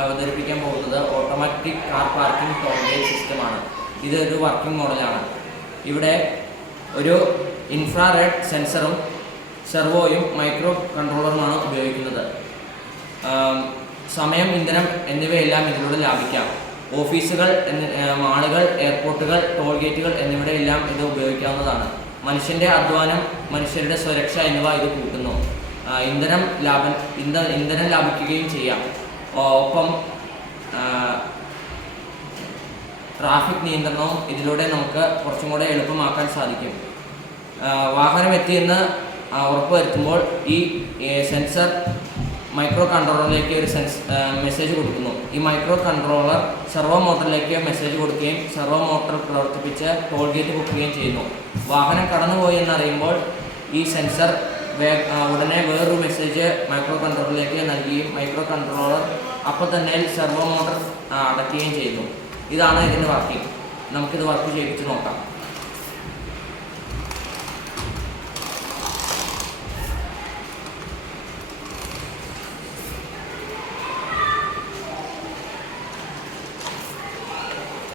അവതരിപ്പിക്കാൻ പോകുന്നത് automatic car parking toll gate സിസ്റ്റമാണ്. ഇതൊരു വർക്കിംഗ് മോഡലാണ്. ഇവിടെ ഒരു ഇൻഫ്രാറെഡ് സെൻസറും സെർവോയും മൈക്രോ കൺട്രോളറുമാണ് ഉപയോഗിക്കുന്നത്. സമയം, ഇന്ധനം എന്നിവയെല്ലാം ഇതിലൂടെ ലാഭിക്കാം. ഓഫീസുകൾ, മാളുകൾ, എയർപോർട്ടുകൾ, ടോൾ ഗേറ്റുകൾ എന്നിവിടെയെല്ലാം ഇത് ഉപയോഗിക്കാവുന്നതാണ്. മനുഷ്യൻ്റെ അധ്വാനം, മനുഷ്യരുടെ സുരക്ഷ എന്നിവ ഇത് കൂട്ടുന്നു. ഇന്ധനം ലാഭിക്കുകയും ചെയ്യാം. ഒപ്പം ട്രാഫിക് നിയന്ത്രണവും ഇതിലൂടെ നമുക്ക് കുറച്ചും കൂടെ എളുപ്പമാക്കാൻ സാധിക്കും. വാഹനം എത്തിയെന്ന് ഉറപ്പുവരുത്തുമ്പോൾ ഈ സെൻസർ മൈക്രോ കൺട്രോളറിലേക്ക് ഒരു മെസ്സേജ് കൊടുക്കുന്നു. ഈ മൈക്രോ കൺട്രോളർ സെർവോ മോട്ടറിലേക്ക് മെസ്സേജ് കൊടുക്കുകയും സെർവോ മോട്ടർ പ്രവർത്തിപ്പിച്ച് ടോൾ ഗേറ്റ് ബുക്കുകയും ചെയ്യുന്നു. വാഹനം കടന്നുപോയി എന്നറിയുമ്പോൾ ഈ സെൻസർ ഉടനെ വേറൊരു മെസ്സേജ് മൈക്രോ കൺട്രോളറിലേക്ക് നൽകുകയും മൈക്രോ കൺട്രോളർ അപ്പോൾ തന്നെ സെർവോ മോട്ടർ അടയ്ക്കുകയും ചെയ്യുന്നു. ഇതാണ് ഇതിൻ്റെ വർക്കിംഗ്. നമുക്കിത് വർക്ക് ചെയ്യിപ്പിച്ച് നോക്കാം.